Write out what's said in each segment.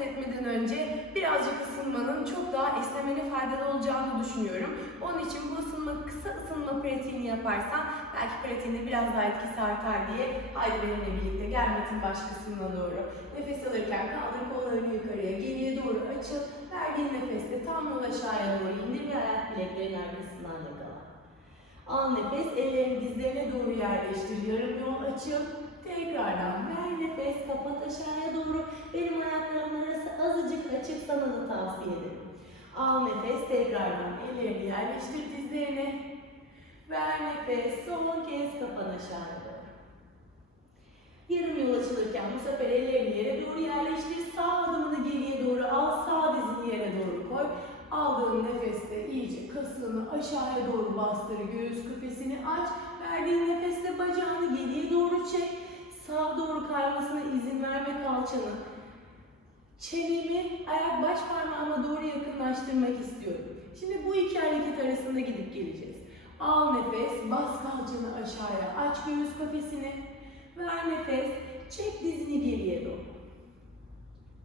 etmeden önce birazcık ısınmanın çok daha esnemene faydalı olacağını düşünüyorum. Onun için bu ısınma, kısa ısınma pratiğini yaparsan belki pratiğinde biraz daha etkisi artar diye haydi benimle birlikte gel metin baş kısmına doğru. Nefes alırken kaldır kollarını yukarıya, geriye doğru açıl. Verdiğin nefeste tam yol aşağıya doğru indir ve ayak bileklerin arkasından yakala. Al nefes, ellerini dizlerine doğru yerleştir. Yarım yol açıl. Tekrardan ver nefes, kapat aşağıya doğru. Benim ayaklarım arası azıcık açık sana da tavsiye ederim. Al nefes, tekrardan ellerini yerleştir dizlerine. Ver nefes, son kez kapan aşağıya doğru. Yarım yol açılırken bu sefer ellerini yere doğru yerleştir. Sağ adımını geriye doğru al, sağ dizini yere doğru koy. Aldığın nefeste iyice kasını aşağıya doğru bastır. Göğüs kafesini aç. Verme kalçanı. Çenemi ayak baş parmağıma doğru yakınlaştırmak istiyorum. Şimdi bu iki hareket arasında gidip geleceğiz. Al nefes, bas kalçanı aşağıya, aç göğüs kafesini. Ver nefes, çek dizini geriye doğru.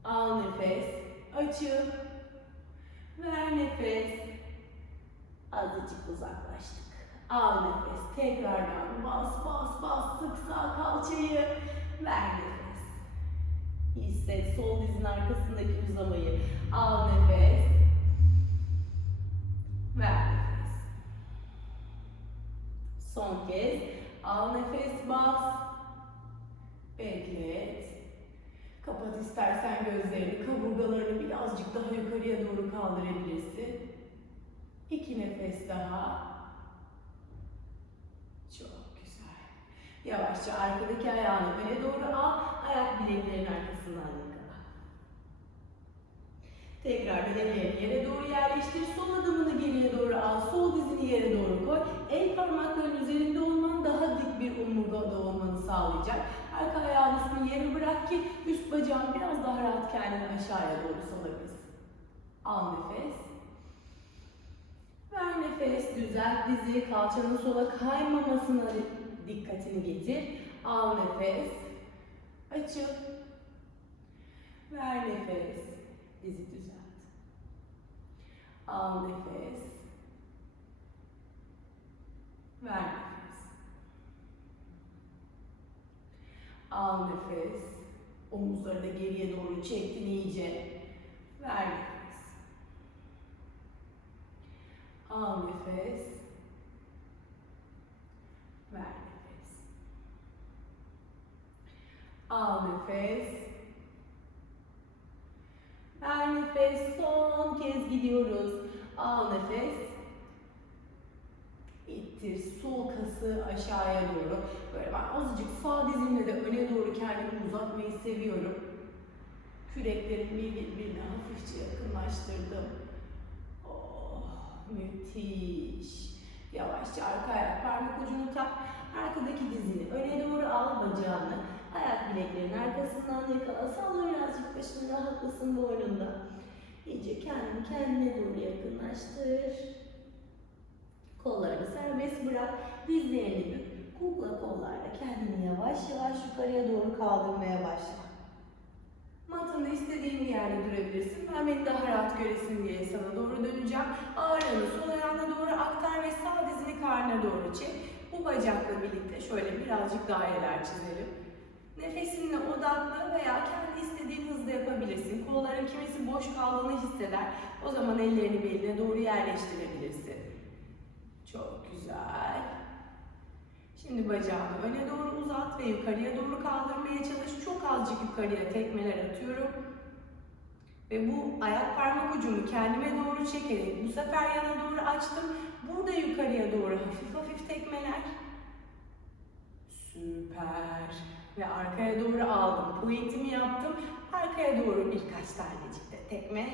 Al nefes, açıl. Ver nefes. Azıcık uzaklaştık. Al nefes, tekrardan bas bas bas sık sağ kalçayı. Hisset sol dizin arkasındaki uzamayı. Al nefes. Ver nefes. Son kez. Al nefes bas. Beklet. Kapat istersen gözlerini, kaburgalarını birazcık daha yukarıya doğru kaldırabilirsin. İki nefes daha. Çok güzel. Yavaşça arkadaki ayağını öne doğru al, ayak bileklerin arkasından yakala. Tekrar ellerini yere doğru yerleştir, sol adımını geriye doğru al, sol dizini yere doğru koy. El parmaklarının üzerinde olman daha dik bir omurgada olmanı sağlayacak. Arka ayağın üstünü yere bırak ki üst bacağın biraz daha rahat kendini aşağıya doğru salabilsin. Al nefes. Ver nefes, düzelt dizi, kalçanın sola kaymamasına dikkatini getir. Al nefes. Açıl. Ver nefes. Dizi düzelt. Al nefes. Ver nefes. Al nefes. Omuzları da geriye doğru çektin iyice. Ver nefes. Al nefes. Ver nefes. Al nefes. Ver nefes. Son kez gidiyoruz. Al nefes. İttir. Sol kası aşağıya doğru. Böyle ben azıcık sağ dizimle de öne doğru kendimi uzatmayı seviyorum. Küreklerimi birbirine hafifçe yakınlaştırdım. Oh, müthiş. Yavaşça arka ayak parmak ucunu tak. Arkadaki dizini öne doğru al bacağını. Ayak bileklerin arkasından yakala. Salla birazcık başını rahatlasın boynunda. İyice kendini kendine doğru yakınlaştır. Kollarını serbest bırak. Dizlerini bük. Kukla kollarla kendini yavaş yavaş yukarıya doğru kaldırmaya başla. Matında istediğin bir yerde durabilirsin. Ben beni daha rahat göresin diye sana doğru döneceğim. Ağırlığını sol ayağına doğru aktar ve sağ dizini karnına doğru çek. Bu bacakla birlikte şöyle birazcık daireler çizelim. Nefesinle odaklı veya kendi istediğin hızda yapabilirsin. Kolların kimisi boş kaldığını hisseder. O zaman ellerini beline doğru yerleştirebilirsin. Çok güzel. Şimdi bacağını öne doğru uzat ve yukarıya doğru kaldırmaya çalış. Çok azıcık yukarıya tekmeler atıyorum. Ve bu ayak parmak ucumu kendime doğru çekerek bu sefer yana doğru açtım. Burada yukarıya doğru hafif hafif tekmeler. Süper. Ve arkaya doğru aldım. Pointimi yaptım. Arkaya doğru birkaç tanecik de tekme.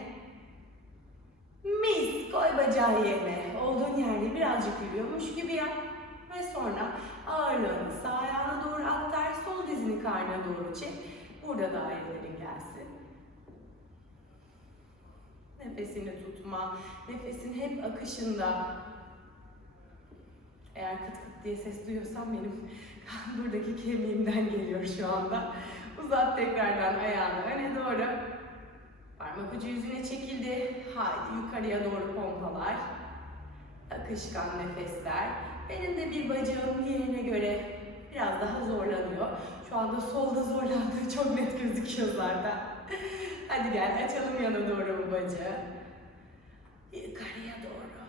Mis! Koy bacağı yerine. Olduğun yerde birazcık yürüyormuş gibi yap. Ve sonra ağırlığını sağ ayağına doğru aktar. Sol dizini karnına doğru çek. Burada dairelerin gelsin. Nefesini tutma. Nefesin hep akışında. Eğer kıt kıt diye ses duyuyorsan benim buradaki kemiğimden geliyor şu anda. Uzat tekrardan ayağını öne doğru. Parmak ucu yüzüne çekildi. Haydi yukarıya doğru pompalar. Akışkan nefesler. Benim de bir bacağım diğerine göre biraz daha zorlanıyor. Şu anda solda zorlandığı çok net gözüküyor zaten. Hadi gel açalım yana doğru bu bacağı. Yukarıya doğru.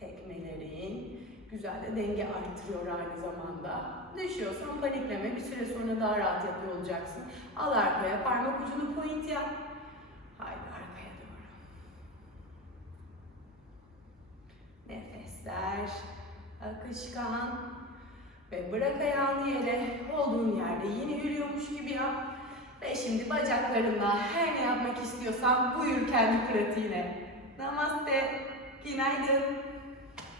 Tekmelerin güzel de denge arttırıyor aynı zamanda. Düşüyorsan panikleme. Bir süre sonra daha rahat yapıyor olacaksın. Al arkaya parmak ucunu point yap. Haydi arkaya doğru. Nefesler akışkan ve bırak ayağını yere olduğun yerde yine yürüyormuş gibi yap. Ve şimdi bacaklarınla her ne yapmak istiyorsan buyur kendi pratiğine. Namaste. Günaydın.